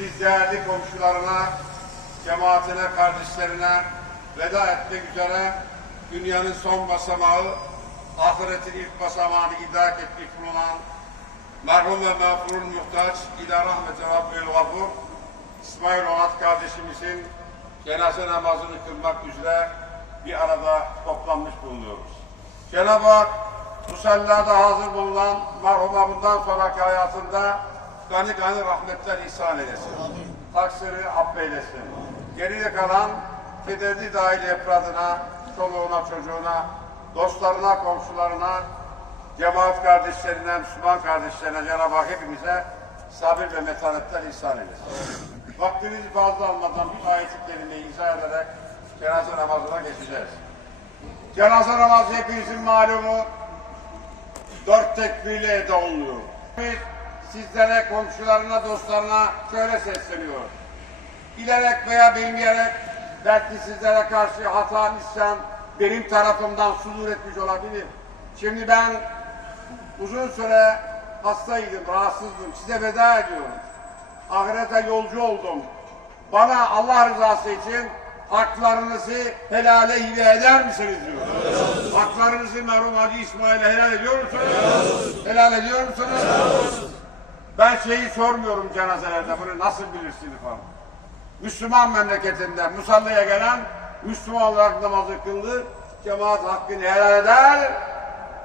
siz değerli komşularına, cemaatine, kardeşlerine veda etmek üzere dünyanın son basamağı, ahiretin ilk basamağını idrak etmiş bulunan merhum ve mağfurun muhtaç ila rahmeti Rabbül Gafur İsmail Onat kardeşimizin cenaze namazını kılmak üzere bir arada toplanmış bulunuyoruz. Cenab-ı Hak musallada hazır bulunan merhuma bundan sonraki hayatında gani gani rahmetler ihsan eylesin. Taksiri affeylesin. Geriye kalan kederli dahil efradına, çoluğuna, çocuğuna, dostlarına, komşularına, cemaat kardeşlerine, Müslüman kardeşlerine, Cenab-ı Hak hepimize sabır ve metanetler ihsan eylesin. Vaktinizi fazla almadan bir ayet-i izah ederek cenaze namazına geçeceğiz. Cenaze namazı hepinizin malumu dört tekbirle eda oluyor. Biz sizlere, komşularına, dostlarına şöyle sesleniyoruz. Bilerek veya bilmeyerek belki sizlere karşı hata, isyan benim tarafımdan sudur etmiş olabilir. Şimdi ben uzun süre hastaydım, rahatsızdım. Size veda ediyorum. Ahirete yolcu oldum. Bana Allah rızası için haklarınızı helale hibe eder misiniz diyor. Haklarınızı merhum Hacı İsmail'e helal ediyor musunuz? Helal ediyor musunuz? Ben şeyi sormuyorum cenazelerde bunu nasıl bilirsiniz falan. Müslüman memleketinde musallaya gelen Müslüman olarak namazı kıldı. Cemaat hakkını helal eder.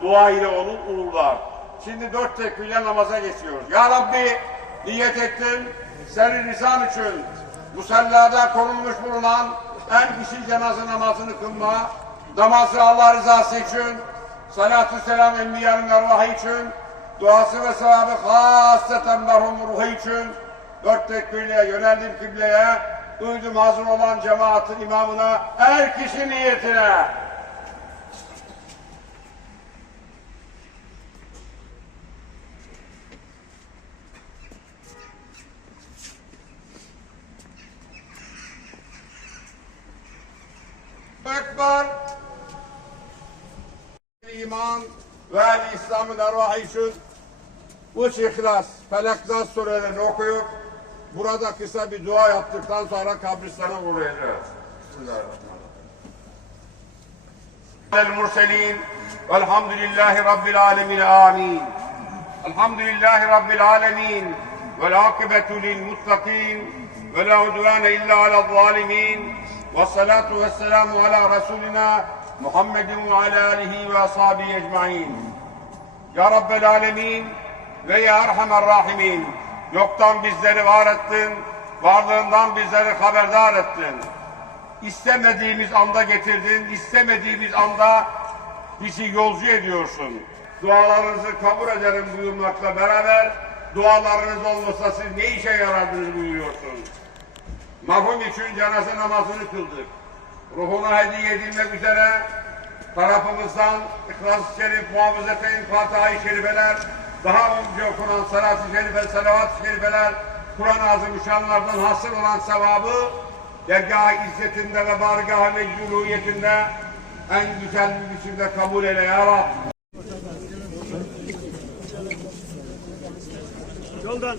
Dua ile onu uğurlar. Şimdi dört tekbirle namaza geçiyoruz. Ya Rabbi niyet ettim. Senin rızan için musallada konulmuş bulunan en kişi cenaze namazını kılma, namazı Allah rızası için, salatü selam enbiyanın arvahı için, duası ve sevabı hasreten merhum ruhu için, dört tekbirle yöneldim kıbleye, duydum hazır olan cemaatin imamına, her kişi niyetine. Ekber. İman ve İslam'ın ervahı için bu İhlas, Felaknas surelerini okuyup burada kısa bir dua yaptıktan sonra kabristana uğrayacağız. Bismillahirrahmanirrahim. المرسلين والحمد لله رب العالمين آمين الحمد لله رب العالمين والعاقبة للمتقين ولا عدوان إلا على الظالمين والصلاة والسلام على رسولنا محمد وعلى آله وأصحابه أجمعين Ya Rabbel Alemin ve Ya Erhamer Rahimin. Yoktan bizleri var ettin, varlığından bizleri haberdar ettin. İstemediğimiz anda getirdin, istemediğimiz anda bizi yolcu ediyorsun. Dualarınızı kabul ederim buyurmakla beraber, dualarınız olmasa siz ne işe yaradınız buyuruyorsun. Mahrum için cenaze namazını kıldık. Ruhuna hediye edilmek üzere tarafımızdan İhlas-ı Şerif, Muhafazateyn, Fatiha-i Şerifeler, daha önce okunan Salat-ı Şerife, Salavat-ı Şerifeler, Kur'an-ı Azimüşşanlardan hasıl olan sevabı dergah-ı izzetinde ve bargah-ı mecbuliyetinde en güzel bir biçimde kabul eyle ya Rabbi. Yoldan.